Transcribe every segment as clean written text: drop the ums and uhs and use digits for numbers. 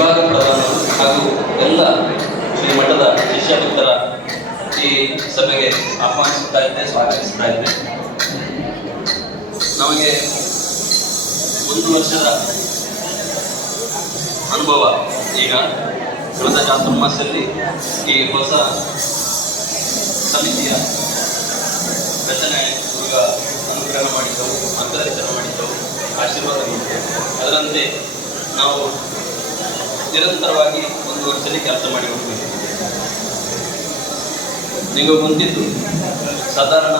ವಿಭಾಗ ಪ್ರಧಾನರು ಹಾಗೂ ಎಲ್ಲ ಶ್ರೀಮಠದ ಶಿಷ್ಯಮಿತ್ರ ಈ ಸಭೆಗೆ ಆಹ್ವಾನಿಸುತ್ತಾ ಇದ್ದೆ, ಸ್ವಾಗತಿಸ್ತಾ ಇದ್ದೆ. ನಮಗೆ 1 ವರ್ಷದ ಅನುಭವ. ಈಗ ಕಳೆದ ಚಾತುರ್ಮಾಸದಲ್ಲಿ ಈ ಹೊಸ ಸಮಿತಿಯ ರಚನೆ ಈಗ ಅನುಗ್ರಹ ಮಾಡಿದ್ದವು, ಮಾರ್ಗದರ್ಶನ ಮಾಡಿದ್ದವು, ಆಶೀರ್ವಾದ ಮಾಡಿದ್ದೆವು. ಅದರಂತೆ ನಾವು ನಿರಂತರವಾಗಿ 1 ವರ್ಷದಲ್ಲಿ ಕೆಲಸ ಮಾಡಿ ಹೋಗ್ತೀವಿ. ನೀವು ಗೊತ್ತಿದ್ದು ಸಾಧಾರಣ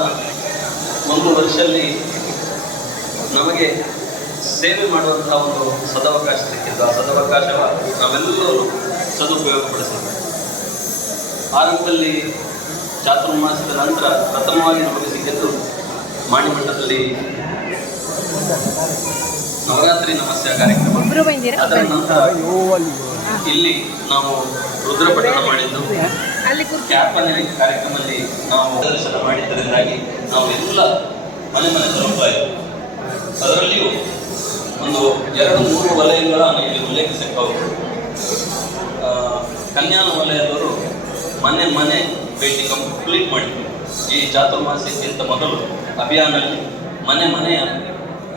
1 ವರ್ಷದಲ್ಲಿ ನಮಗೆ ಸೇವೆ ಮಾಡುವಂತಹ ಒಂದು ಸದವಕಾಶ ಸಿಕ್ಕಿದ್ದು. ಆ ಸದವಕಾಶ ನಾವೆಲ್ಲರೂ ಸದುಪಯೋಗಪಡಿಸಿದ್ವಿ. ಆರಂಭದಲ್ಲಿ ಚಾತುರ್ಮಾಸದ ನಂತರ ಪ್ರಥಮವಾಗಿ ನಮಗೆ ಸಿಕ್ಕಿದ್ದು ಮಾಣಿಮಠದಲ್ಲಿ ನವರಾತ್ರಿ ನಮಸ್ಯ ಕಾರ್ಯಕ್ರಮ. ಅದರ ನಂತರ ಇಲ್ಲಿ ನಾವು ರುದ್ರಪಠಣ ಮಾಡಿದ್ದು, ಕ್ಯಾಪನೆ ಕಾರ್ಯಕ್ರಮದಲ್ಲಿ ನಾವು ದರ್ಶನ ಮಾಡಿದ್ದರಿಂದಾಗಿ ನಾವು ಎಲ್ಲ ಮನೆ ತಲುಪ್ತಾ ಇದ್ವಿ. ಅದರಲ್ಲಿಯೂ ಒಂದು 2-3 ವಲಯಗಳನ್ನು ಇಲ್ಲಿ ಉಲ್ಲೇಖಿಸಬಹುದು. ಕಲ್ಯಾಣ ವಲಯದವರು ಮನೆ ಭೇಟಿ ಕಂಪ್ಲೀಟ್ ಮಾಡಿದ್ರು. ಈ ಚಾತುರ್ಮಾಸಕ್ಕಿಂತ ಮೊದಲು ಅಭಿಯಾನಲ್ಲಿ ಮನೆಯ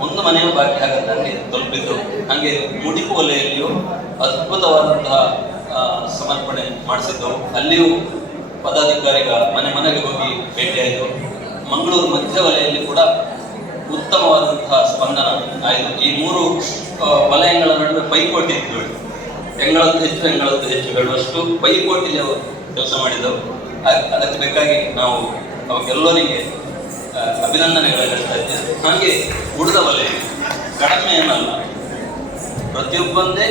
ಒಂದು ಮನೆಯ ಬಾಕಿ ಆಗದಂಗೆ ತಲುಪಿದ್ರು. ಹಾಗೆ ಮುಡಿಪು ವಲಯಲ್ಲಿಯೂ ಅದ್ಭುತವಾದಂತಹ ಸಮರ್ಪಣೆ ಮಾಡಿಸಿದ್ದವು. ಅಲ್ಲಿಯೂ ಪದಾಧಿಕಾರಿಗಳ ಮನೆಗೆ ಹೋಗಿ ಭೇಟಿಯಾಯಿತು. ಮಂಗಳೂರು ಮಧ್ಯ ವಲಯದಲ್ಲಿ ಕೂಡ ಉತ್ತಮವಾದಂತಹ ಸ್ಪಂದನ ಆಯಿತು. ಈ 3 ವಲಯಗಳ ನಡುವೆ ಪೈಪೋಟಿ ಇತ್ತು. ಎಂಗಳದ್ದು ಹೆಚ್ಚು ಹೇಳುವಷ್ಟು ಪೈಪೋಟಿಲಿ ಅವರು ಕೆಲಸ ಮಾಡಿದವು. ಅದಕ್ಕೆ ಬೇಕಾಗಿ ನಾವು ಅವಕ್ಕೆಲ್ಲರಿಗೆ ಅಭಿನಂದನೆಗಳನ್ನು ಹೇಳ್ತಾ ಇದ್ದೇವೆ. ಹಾಗೆ ಉಳಿದ ವಲಯ ಕಡಿಮೆ ಏನಲ್ಲ, ಪ್ರತಿಯೊಬ್ಬಂದೇ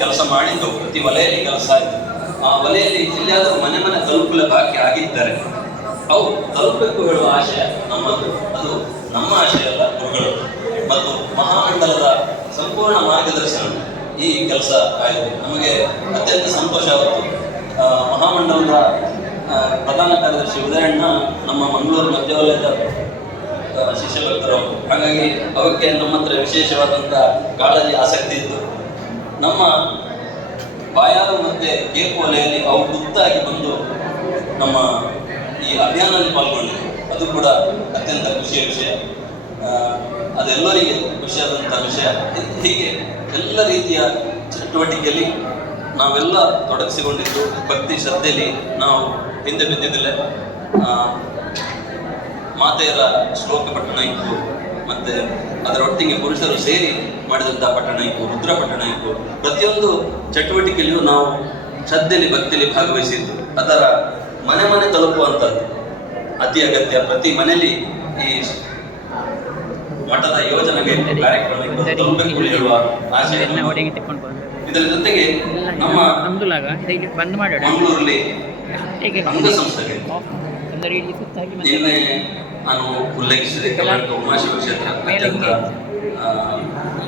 ಕೆಲಸ ಮಾಡಿದ್ದು, ಪ್ರತಿ ವಲಯದಲ್ಲಿ ಕೆಲಸ ಆಯಿತು. ಆ ವಲಯದಲ್ಲಿ ಎಲ್ಲಿಯಾದರೂ ಮನೆ ತಲುಪಲು ಬಾಕಿ ಆಗಿದ್ದರೆ ಅವು ತಲುಪಬೇಕು ಹೇಳುವ ಆಶಯ ನಮ್ಮದು. ಅದು ನಮ್ಮ ಆಶಯ ಅಲ್ಲ, ಗುರುಗಳು ಮತ್ತು ಮಹಾಮಂಡಲದ ಸಂಪೂರ್ಣ ಮಾರ್ಗದರ್ಶನ ಈ ಕೆಲಸ ಆಯಿತು. ನಮಗೆ ಅತ್ಯಂತ ಸಂತೋಷ ಆಯಿತು. ಮಹಾಮಂಡಲದ ಪ್ರಧಾನ ಕಾರ್ಯದರ್ಶಿ ಉದಯಣ್ಣ ನಮ್ಮ ಮಂಗಳೂರು ಮಧ್ಯ ವಲಯದ ಶಿಷ್ಯಭಕ್ತರು. ಹಾಗಾಗಿ ಅವಕ್ಕೆ ನಮ್ಮ ಹತ್ರ ವಿಶೇಷವಾದಂಥ ಕಾಳಜಿ, ಆಸಕ್ತಿ ಇತ್ತು. ನಮ್ಮ ಬಾಯಾರು ಮತ್ತು ಕೇಪು ವಲಯದಲ್ಲಿ ಅವು ಖುದ್ದಾಗಿ ಬಂದು ನಮ್ಮ ಈ ಅಭಿಯಾನದಲ್ಲಿ ಪಾಲ್ಗೊಂಡಿದೆ. ಅದು ಕೂಡ ಅತ್ಯಂತ ಖುಷಿಯ ವಿಷಯ. ಅದೆಲ್ಲರಿಗೆ ಖುಷಿಯಾದಂಥ ವಿಷಯ. ಹೀಗೆ ಎಲ್ಲ ರೀತಿಯ ಚಟುವಟಿಕೆಯಲ್ಲಿ ನಾವೆಲ್ಲ ತೊಡಗಿಸಿಕೊಂಡಿದ್ದು, ಭಕ್ತಿ ಶ್ರದ್ಧೆಯಲ್ಲಿ ನಾವು ಹಿಂದೆ ಬಿದ್ದಿದ್ದಿಲ್ಲ. ಮಾತೆಯರ ಶ್ಲೋಕ ಪಠಣ ಇತ್ತು, ಮತ್ತು ಅದರೊಟ್ಟಿಗೆ ಪುರುಷರು ಸೇರಿ ಮಾಡಿದಂಥ ಪಠಣ ಇತ್ತು, ರುದ್ರ ಪಠಣ ಇತ್ತು. ಪ್ರತಿಯೊಂದು ಚಟುವಟಿಕೆಯಲ್ಲಿಯೂ ನಾವು ಶ್ರದ್ಧೆಯಲ್ಲಿ ಭಕ್ತಿಯಲ್ಲಿ ಭಾಗವಹಿಸಿದ್ದು. ಅದರ ಮನೆ ತಲುಪುವಂಥದ್ದು ಅತಿ ಅಗತ್ಯ. ಪ್ರತಿ ಮನೆಯಲ್ಲಿ ಈ ಮಠದ ಯೋಜನೆಗೆ ಕಾರ್ಯಕ್ರಮ ತಲುಪಬೇಕು ಹೇಳುವ ಆಶಯ. ಇದರ ಜೊತೆಗೆ ನಮ್ಮ ಮಂಗಳೂರಲ್ಲಿ ಅಂಗಸಂಸ್ಥೆಗೆ ನಿನ್ನೆ ನಾನು ಉಲ್ಲೇಖಿಸಿದೆ. ಕರ್ನಾಟಕ ಉಮಾಶಿವ ಕ್ಷೇತ್ರ ಅತ್ಯಂತ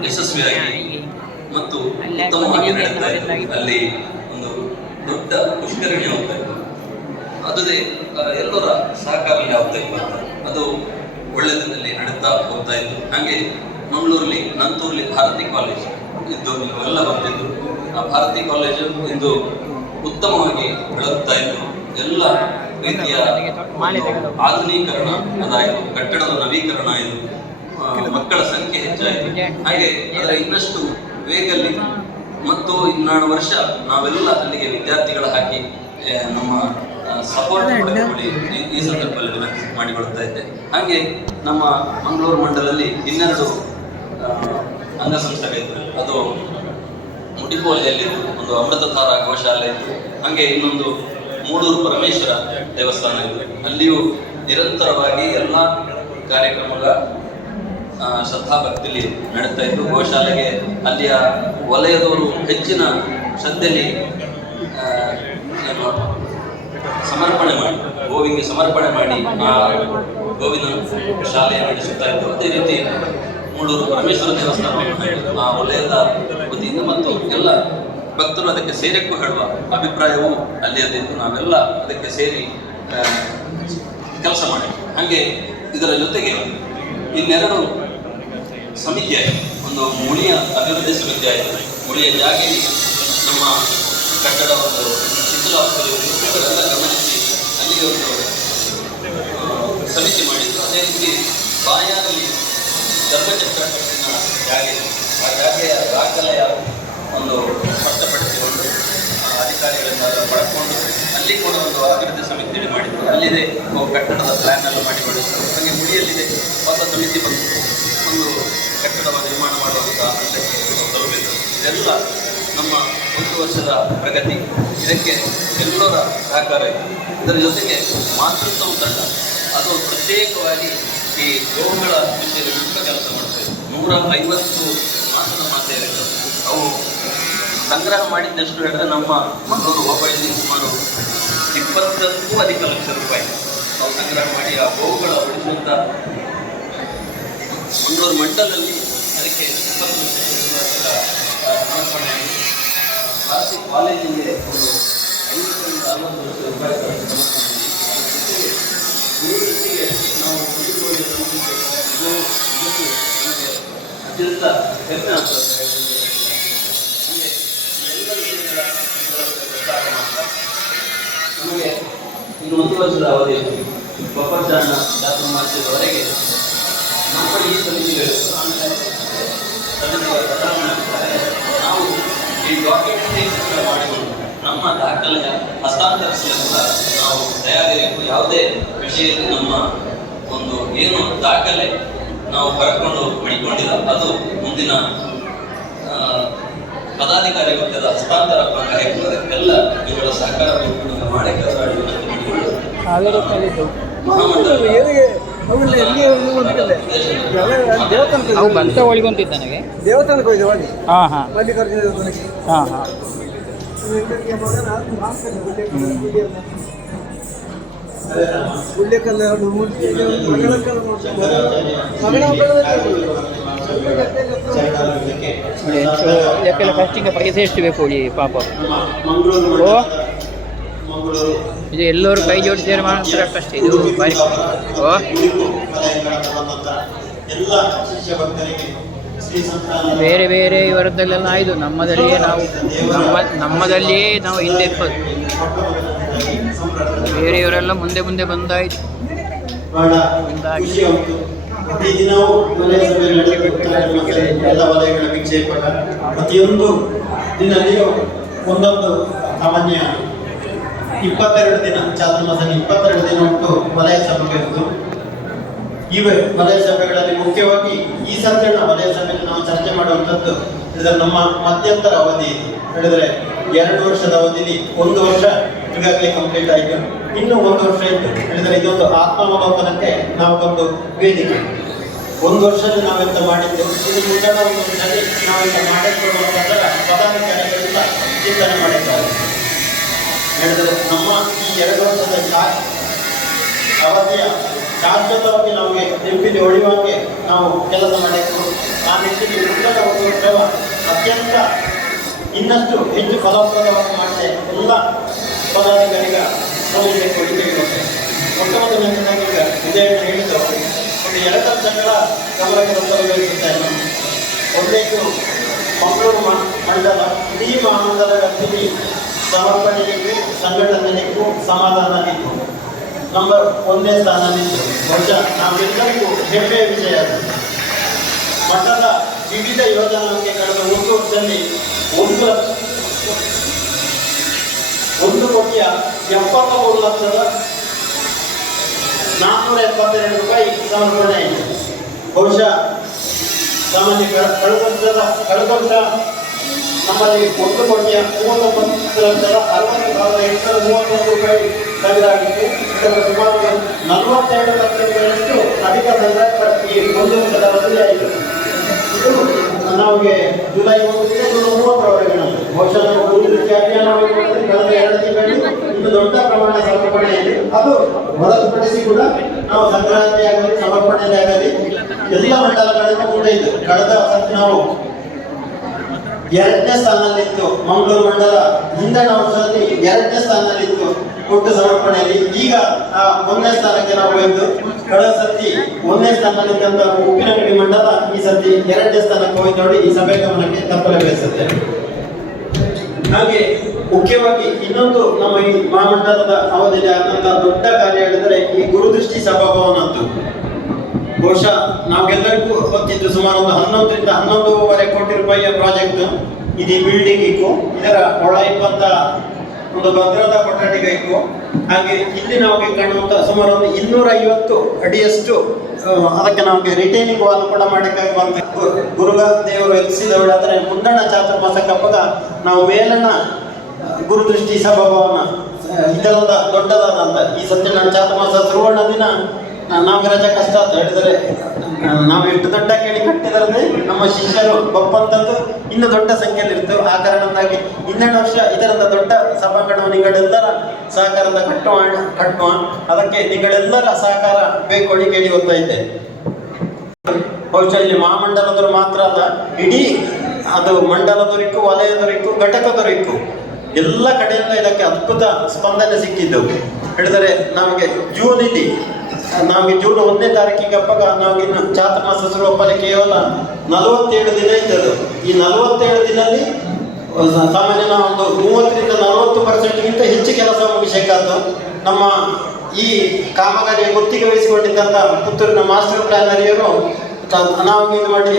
ಯಶಸ್ವಿಯಾಗಿ ಮತ್ತು ಉತ್ತಮವಾಗಿ ನಡೀತಾ ಇದೆ. ಅಲ್ಲಿ ಒಂದು ದೊಡ್ಡ ಪುಷ್ಕರಣಿ ಹೋಗ್ತಾ ಇತ್ತು. ಅದೇ ಎಲ್ಲರ ಸಹಕಾರದಲ್ಲಿ ಆಗ್ತಾ ಇತ್ತು. ಅದು ಒಳ್ಳೆಯದಿನಲ್ಲಿ ನಡೀತಾ ಹೋಗ್ತಾ ಇತ್ತು. ಹಾಗೆ ಮಂಗಳೂರಲ್ಲಿ ನಂತೂರಲ್ಲಿ ಭಾರತಿ ಕಾಲೇಜ್ ಇದ್ದು ನೀವೆಲ್ಲ ಬಂದಿದ್ದು. ಆ ಭಾರತಿ ಕಾಲೇಜು ಇಂದು ಉತ್ತಮವಾಗಿ ಬೆಳಗುತ್ತಾ ಇತ್ತು. ಎಲ್ಲ ರೀತಿಯ ಆಧುನೀಕರಣ ಅದಾಯಿತು, ಕಟ್ಟಡದ ನವೀಕರಣ ಆಯಿತು, ಮಕ್ಕಳ ಸಂಖ್ಯೆ ಹೆಚ್ಚಾಯಿತು. ಹಾಗೆ ಅದರ ಇನ್ನಷ್ಟು ವೇಗಲ್ಲಿ ಮತ್ತು 2 ವರ್ಷ ನಾವೆಲ್ಲ ಅಲ್ಲಿಗೆ ವಿದ್ಯಾರ್ಥಿಗಳ ಹಾಕಿ ನಮ್ಮ ಸಪೋರ್ಟ್ ಮಾಡಿಕೊಳ್ಳಿ ಈ ಸಂದರ್ಭದಲ್ಲಿ ವಿನಂತಿ ಮಾಡಿಕೊಳ್ತಾ ಇದ್ದೆ. ಹಾಗೆ ನಮ್ಮ ಮಂಗಳೂರು ಮಂಡಲದಲ್ಲಿ 12 ಅಂಗಸಂಸ್ಥೆಗಳಿತ್ತು. ಅದು ಮುಡಿಪೋಲಿಯಲ್ಲಿತ್ತು, ಒಂದು ಅಮೃತಧಾರ ಗೋಶಾಲೆ ಇತ್ತು. ಹಾಗೆ ಇನ್ನೊಂದು ಮೂಡೂರು ಪರಮೇಶ್ವರ ದೇವಸ್ಥಾನ ಇದೆ. ಅಲ್ಲಿಯೂ ನಿರಂತರವಾಗಿ ಎಲ್ಲ ಕಾರ್ಯಕ್ರಮಗಳ ಶ್ರದ್ಧಾಭಕ್ತಿಯಲ್ಲಿ ನಡೀತಾ ಇತ್ತು. ಗೋಶಾಲೆಗೆ ಅಲ್ಲಿಯ ವಲಯದವರು ಹೆಚ್ಚಿನ ಶ್ರದ್ಧೆಯಲ್ಲಿ ಸಮರ್ಪಣೆ ಮಾಡಿ, ಗೋವಿಗೆ ಸಮರ್ಪಣೆ ಮಾಡಿ ಆ ಗೋವಿನ ಶಾಲೆಯನ್ನು ನಡೆಸುತ್ತಾ ಇತ್ತು. ಅದೇ ರೀತಿ ಮೂಡೂರು ಪರಮೇಶ್ವರ ದೇವಸ್ಥಾನವನ್ನು ಆ ವಲಯದ ವತಿಯಿಂದ ಮತ್ತು ಎಲ್ಲ ಭಕ್ತರು ಅದಕ್ಕೆ ಸೇರಕ್ಕೂ ಹೇಳುವ ಅಭಿಪ್ರಾಯವೂ ಅಲ್ಲಿಯದಿದ್ದು ನಾವೆಲ್ಲ ಅದಕ್ಕೆ ಸೇರಿ ಕೆಲಸ ಮಾಡಿ. ಹಾಗೆ ಇದರ ಜೊತೆಗೆ 2 ಸಮಿತಿ ಆಯಿತು. ಒಂದು ಮುಳಿಯ ಅಭಿವೃದ್ಧಿ ಸಮಿತಿ ಆಯಿತು. ಮುಳಿಯ ಜಾಗೇರಿ ನಮ್ಮ ಕಟ್ಟಡ ಒಂದು ಶಿಥಿಲಾವಸ್ಥೆಯಲ್ಲಿ ಇವರೆಲ್ಲ ಗಮನಿಸಿ ಅಲ್ಲಿಗೆ ಒಂದು ಸಮಿತಿ ಮಾಡಿದ್ರು. ಅದೇ ರೀತಿ ಬಾಯಾರಲ್ಲಿ ಧರ್ಮಚಕ್ರ ಕಟ್ಟಿನ ಜಾಗೆ ಆ ಜಾಗೆಯ ದಾಖಲೆಯ ಒಂದು ಸ್ಪಷ್ಟಪಡಿಸಿಕೊಂಡು ಅಧಿಕಾರಿಗಳಿಂದ ಪಡ್ಕೊಂಡು ಅಲ್ಲಿ ಕೂಡ ಒಂದು ಅಭಿವೃದ್ಧಿ ಸಮಿತಿ ಮಾಡಿದ್ರು. ಅಲ್ಲಿದೆ ಕಟ್ಟಡದ ಪ್ಲಾನ್ ಎಲ್ಲ ಮಾಡಿ ಮಾಡಿದ್ರು. ಹಾಗೆ ಗುಡಿಯಲ್ಲಿದೆ ಹೊಸ ಸಮಿತಿ ಬಂದು ಒಂದು ಕಟ್ಟಡವನ್ನು ನಿರ್ಮಾಣ ಮಾಡುವಂಥ ಹಂತಕ್ಕೆ ತಲುಪಿದ್ರು. ಇದೆಲ್ಲ ನಮ್ಮ 1 ವರ್ಷದ ಪ್ರಗತಿ. ಇದಕ್ಕೆ ಎಲ್ಲರ ಸಹಕಾರ ಇದೆ. ಇದರ ಜೊತೆಗೆ ಮಾತೃತ್ವ ತಂಡ ಅದು ಪ್ರತ್ಯೇಕವಾಗಿ ಈ ಗೋವುಗಳ ವಿಷಯದಲ್ಲಿ ಮುಖ್ಯ ಕೆಲಸ ಮಾಡ್ತೇವೆ. 150 ಮಾಸದ ಮಾತೆಯರಿದ್ದು ಅವು ಸಂಗ್ರಹ ಮಾಡಿದ್ದಷ್ಟು ಹೇಳಿದ್ರೆ ನಮ್ಮ ಮಂಗಳೂರು ಹೋಬಳಿಯಲ್ಲಿ ಸುಮಾರು 20ಕ್ಕೂ ಅಧಿಕ ಲಕ್ಷ ರೂಪಾಯಿ ನಾವು ಸಂಗ್ರಹ ಮಾಡಿ ಆ ಗೋವುಗಳ ಉಳಿಸುವಂಥ ಮಂಗಳೂರು ಮಂಡಲದಲ್ಲಿ ಅದಕ್ಕೆ 20 ಲಕ್ಷ ಸಮರ್ಪಣೆ ಖಾಸಗಿ ಕಾಲೇಜಿಗೆ ಒಂದು 50ರಿಂದ 60 ಲಕ್ಷ ರೂಪಾಯಿ ಸಮರ್ಪಣೆ. ಜೊತೆಗೆ ನಾವು ಅತ್ಯಂತ ಹೆಮ್ಮೆ ಆಗ್ತದೆ. ನಮಗೆ ಇನ್ನು 1 ವರ್ಷದ ಅವಧಿಯಲ್ಲಿ ಬಪ್ಪಚಾರಣ ಜಾತ್ರೆ ಮಾಡಿಸಿದವರೆಗೆ ನಮ್ಮ ಈ ಸಮಿತಿಗಳು ನಾವು ಈ ಡಾಕ್ಯುಮೆಂಟೇಷನ್ ಮಾಡಿಕೊಂಡು ನಮ್ಮ ದಾಖಲೆಯ ಹಸ್ತಾಂತರಿಸಲು ನಾವು ತಯಾರಿಗೂ ಯಾವುದೇ ವಿಷಯದಲ್ಲಿ ನಮ್ಮ ಒಂದು ಏನು ದಾಖಲೆ ನಾವು ಬರ್ಕೊಂಡು ಮಾಡಿಕೊಂಡಿಲ್ಲ ಅದು ಮುಂದಿನ ಪದಾಧಿಕಾರಿ ವರ್ಗದ ಹಸ್ತಾಂತರ ಅದಕ್ಕೆಲ್ಲ ಇವುಗಳ ಸಹಕಾರ ಮಾಡಿ ಅವು ಬಂತ ಒಳಗೊಂತಿದ್ದ ನನಗೆ ದೇವಸ್ಥಾನಕ್ಕೆ ಹೋಯ್ತು ಹೋಗಿ ಹಾಂ ಹಾಂ ಮಲ್ಲಿಕಾರ್ಜುನ ದೇವಸ್ಥಾನಕ್ಕೆ ಹಾಂ ಹಾಂ ಗುಳ್ಳೆಕಲ್ಲ ಇದಕ್ಕೆಲ್ಲ ಖರ್ಚಿಗೆ ಪೈಸೆ ಎಷ್ಟು ಬೇಕು ಹೇಳಿ ಪಾಪ. ಓ ಇದು ಎಲ್ಲರೂ ಕೈ ಜೋಡಿ ಸೇರಿ ಮಾಡ್ತಾರೆ ಅಷ್ಟೇ. ಇದು ಬಾರಿ ಓ ಬೇರೆ ಬೇರೆ ಇವರದ್ದಲ್ಲೆಲ್ಲ ಆಯಿತು. ನಮ್ಮದಲ್ಲಿಯೇ ನಮ್ಮದಲ್ಲಿಯೇ ನಾವು ಹಿಂದೆ ಇರ್ಬೋದು. ಬೇರೆಯವರೆಲ್ಲ ಮುಂದೆ ಮುಂದೆ ಬಂದಾಯಿತು. ಎಲ್ಲ ವಲಯಗಳ ವಿಕ್ಷೇಪಕ ಪ್ರತಿಯೊಂದು ದಿನದಲ್ಲಿಯೂ ಒಂದೊಂದು ಸಾಮಾನ್ಯ 22 ದಿನ ಚಾತುರ್ಮಾಸದಲ್ಲಿ 22 ದಿನ ಒಟ್ಟು ವಲಯ ಸಭೆ ಇತ್ತು. ಈ ವಲಯ ಸಭೆಗಳಲ್ಲಿ ಮುಖ್ಯವಾಗಿ ಈ ಸಂಚರಣ ವಲಯ ಸಭೆಯಲ್ಲಿ ನಾವು ಚರ್ಚೆ ಮಾಡುವಂಥದ್ದು ಹೇಳಿದ್ರೆ ನಮ್ಮ ಮಧ್ಯಂತರ ಅವಧಿ ಹೇಳಿದ್ರೆ 2 ವರ್ಷದ ಅವಧಿಯಲ್ಲಿ 1 ವರ್ಷ ಈಗಾಗಲೇ ಕಂಪ್ಲೀಟ್ ಆಯಿತು. ಇನ್ನು 1 ವರ್ಷ ಇತ್ತು ಹೇಳಿದ್ರೆ ಇದೊಂದು ಆತ್ಮಾವಲೋಕನಕ್ಕೆ ನಾವು ಒಂದು ವೇದಿಕೆ. 1 ವರ್ಷದಲ್ಲಿ ನಾವೆಂತ ಮಾಡಿದ್ದು ಇದು ಮುಂದಿನ 1 ವರ್ಷದಲ್ಲಿ ನಾವೆಂತ ಮಾಡಿಕೊಳ್ಳುವಂಥದ್ದರ ಪದಾಧಿಕಾರಿಗಳಿಂದ ಚಿಂತನೆ ಮಾಡಿದ್ದಾರೆ. ಹೇಳಿದ್ರೆ ನಮ್ಮ ಈ 2 ವರ್ಷದ ಅವಧಿಯ ಶಾಶ್ವತವಾಗಿ ನಮಗೆ ನೆನಪಿಗೆ ಉಳಿಯುವಂಗೆ ನಾವು ಕೆಲಸ ಮಾಡಬೇಕು. ಆ ನಿಟ್ಟಿನಲ್ಲಿ ಮುಂದಿನ 1 ವರ್ಷವ ಅತ್ಯಂತ ಇನ್ನಷ್ಟು ಹೆಚ್ಚು ಫಲಪ್ರದವಾಗಿ ಮಾಡಿದೆ ಎಲ್ಲ ಪದಾಧಿಕಾರಿಗ ಸೌಲಭ್ಯ ಕೊಡಿಬೇಕು. ಮೊಟ್ಟ ಮೊದಲನೇದಾಗಿ ಈಗ ವಿಜಯಣ್ಣ ಹೇಳಿದ್ರು ಒಂದು 2 ಅಂಶಗಳ ಗಮನಕ್ಕೆ ತರಬೇಕಿರ್ತಾರೆ. ಒಂದೇದು ಮಂಗಳೂರು ಮಂಡಲ ಇಡೀ ಮಹಾಮಂಡಲ ವ್ಯಕ್ತಿಗೆ ಸಮರ್ಪಣೆಗೂ ಸಂಘಟನೆಗೂ ಸಮಾಧಾನಕ್ಕೂ ನಂಬರ್ 1ನೇ ಸ್ಥಾನದಲ್ಲಿದ್ದು ಬಹುಶಃ ನಾವೆಲ್ಲರಿಗೂ ಹೆಮ್ಮೆಯ ವಿಷಯ. ಮಠದ ವಿವಿಧ ಯೋಜನೆಗಳಿಗೆ ಕಳೆದ 1 ವರ್ಷದಲ್ಲಿ 1,73,472 ರೂಪಾಯಿ ಸಮರ್ಪಣೆ ಇದೆ. ಬಹುಶಃ ಸಾಮಾನ್ಯ ಕಳೆದ ವರ್ಷ ನಮ್ಮಲ್ಲಿ 1,39,60,831 ರೂಪಾಯಿ ಸಂಗ್ರಹವಾಗಿತ್ತು. ಇದರ ಸುಮಾರು 42 ಲಕ್ಷ ರೂಪಾಯಿಯಷ್ಟು ಅಧಿಕ ಸಂಗ್ರಹ ಈ 1 ವರ್ಷದ ಅವಧಿಯಾಯಿತು. ಇದು ನಮಗೆ ಜುಲೈ 1ರಿಂದ ಜೂನ್ 30ರವರೆಗೆ ಬಹುಶಃ ನಾವು ಗುರುತಿಸಿ ಅಭಿಯಾನ ಕಳೆದ 2 ತಿಂಗಳಲ್ಲಿ ಇನ್ನು ದೊಡ್ಡ ಪ್ರಮಾಣ ಸಮರ್ಪಣೆ ಇದೆ. ಅದು ಹೊರತುಪಡಿಸಿ ಕೂಡ ನಾವು ಸಂಗ್ರಹತೆ ಆಗಲಿ ಸಮರ್ಪಣೆ ಆಗಲಿ ಎಲ್ಲ ಮಂಡಲಗಳಿಂದ ಮುಂದೆ ಇದ್ದು ಕಳೆದ ಸರ್ತಿ ನಾವು 2ನೇ ಸ್ಥಾನದಲ್ಲಿತ್ತು. ಮಂಗಳೂರು ಮಂಡಲ ಹಿಂದಿನ ವರ್ಷದಲ್ಲಿ 2ನೇ ಸ್ಥಾನದಲ್ಲಿತ್ತು ಒಟ್ಟು ಸಮರ್ಪಣೆಯಲ್ಲಿ. ಈಗ 1ನೇ ಸ್ಥಾನಕ್ಕೆ ನಾವು ಹೋಯ್ತು. ಕಳೆದ ಸರ್ತಿ 1ನೇ ಸ್ಥಾನದಲ್ಲಿದ್ದಂತ ಉಪ್ಪಿನಂಗಡಿ ಮಂಡಲ ಈ ಸರ್ತಿ 2ನೇ ಸ್ಥಾನಕ್ಕೆ ಹೋಗಿ ನೋಡಿ ಈ ಸಭೆ ಗಮನಕ್ಕೆ ತಪ್ಪಲೆ ಬಯಸುತ್ತೆ. ಹಾಗೆ ಮುಖ್ಯವಾಗಿ ಇನ್ನೊಂದು ನಮ್ಮ ಈ ಮಹಾಮಂಡಲದ ಅವಧಿಯಲ್ಲಿ ಆದಂತಹ ದೊಡ್ಡ ಕಾರ್ಯ ಹೇಳಿದರೆ ಈ ಗುರುದೃಷ್ಟಿ ಸಭಾಭವನದ್ದು. ಬಹುಶಃ ನಾವೆಲ್ಲರಿಗೂ ಗೊತ್ತಿದ್ದು ಸುಮಾರು ಒಂದು 11ರಿಂದ 11.5 ಕೋಟಿ ರೂಪಾಯಿಯ ಪ್ರಾಜೆಕ್ಟ್ ಇದು. ಬಿಲ್ಡಿಂಗ್ ಇಕ್ಕು, ಇದರ ಒಳ ಇಪ್ಪಂತ ಒಂದು ಭದ್ರದ ಕೊಠಡಿಗೂ, ಹಾಗೆ ಇಲ್ಲಿ ನಮಗೆ ಕಾಣುವಂತ ಸುಮಾರು ಒಂದು 250 ಅಡಿಯಷ್ಟು ಅದಕ್ಕೆ ನಮಗೆ ರಿಟೈನಿಂಗ್ ವಾಲ್ ಕೂಡ ಮಾಡಕ್ಕಾಗಿ ಬಂತು. ಗುರುಗ ದೇವರು ಎತ್ತಿಸಿದವಳಾದರೆ ಮುಂದಣ ಚಾತುರ್ಮಾಸಕ್ಕಪ್ಪಗ ನಾವು ಮೇಲಣ ಗುರುದೃಷ್ಟಿ ಸಭಾಭವನ ಇದೆಲ್ಲ ದೊಡ್ಡದಾದಂತ ಈ ಸತ್ಯ ನಾನು ಚಾತುರ್ಮಾಸ ಸುರುವಣ್ಣ ದಿನ ನಮಗೆ ರಜೆ ಕಷ್ಟ ಅಂತ ಹೇಳಿದರೆ ನಾವು ಎಷ್ಟು ದೊಡ್ಡ ಕೇಳಿ ಕಟ್ಟಿದರೆ ನಮ್ಮ ಶಿಷ್ಯರು ಒಪ್ಪಂತದ್ದು ಇನ್ನು ದೊಡ್ಡ ಸಂಖ್ಯೆಯಲ್ಲಿ ಇರ್ತವೆ. ಆ ಕಾರಣಕ್ಕಾಗಿ 12 ವರ್ಷ ಇದರಿಂದ ದೊಡ್ಡ ಸಭಾಂಗಣ ನಿಗಳೆಲ್ಲರ ಸಹಕಾರದ ಕಟ್ಟುವ ಅದಕ್ಕೆ ನಿಗಳೆಲ್ಲರ ಸಹಕಾರ ಬೇಕು ಕೇಳಿ ಓದ್ತಾ ಇದ್ದೆ. ಬಹುಶಃ ಇಲ್ಲಿ ಮಹಾಮಂಡಲದವರು ಮಾತ್ರ ಅಲ್ಲ, ಇಡೀ ಅದು ಮಂಡಲದವರಿಗೂ ವಲಯದವರಿಗೂ ಘಟಕದವರಿಗೂ ಎಲ್ಲ ಕಡೆಯಿಂದ ಇದಕ್ಕೆ ಅದ್ಭುತ ಸ್ಪಂದನೆ ಸಿಕ್ಕಿದ್ದು. ಹೇಳಿದರೆ ನಮಗೆ ಜೂನಲ್ಲಿ ನಮಗೆ ಜೂನ್ 1ನೇ ತಾರೀಕಿಗೆ ಅಪ್ಪಾಗ ನಾವಿನ್ನು ಚಾತುರ್ಮಾಸ ಶುರುವಪ್ಪಲ್ಲಿ ಕೇವಲ 47 ದಿನ ಇದ್ದದ್ದು. ಈ 47 ದಿನಲ್ಲಿ ಸಾಮಾನ್ಯ ಒಂದು 30ರಿಂದ 40% ಹೆಚ್ಚು ಕೆಲಸ ಮುಗಿಸಬೇಕಾದ್ದು. ನಮ್ಮ ಈ ಕಾಮಗಾರಿಯ ಗುತ್ತಿಗೆ ವಹಿಸಿಕೊಂಡಿದ್ದಂಥ ಪುತ್ತೂರಿನ ಮಾಸ್ಟರ್ ಪ್ಲಾನರಿಯರು ನಾವು ಇದು ಮಾಡಿ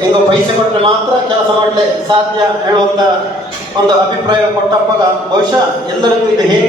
ಹೆಂಗೋ ಪೈಸೆ ಕೊಟ್ಟರೆ ಮಾತ್ರ ಕೆಲಸ ಮಾಡಲೇ ಸಾಧ್ಯ ಹೇಳುವಂಥ ಒಂದು ಅಭಿಪ್ರಾಯ ಕೊಟ್ಟಪ್ಪಾಗ ಬಹುಶಃ ಎಲ್ಲರಿಗೂ ಇದು ಹೇಗೆ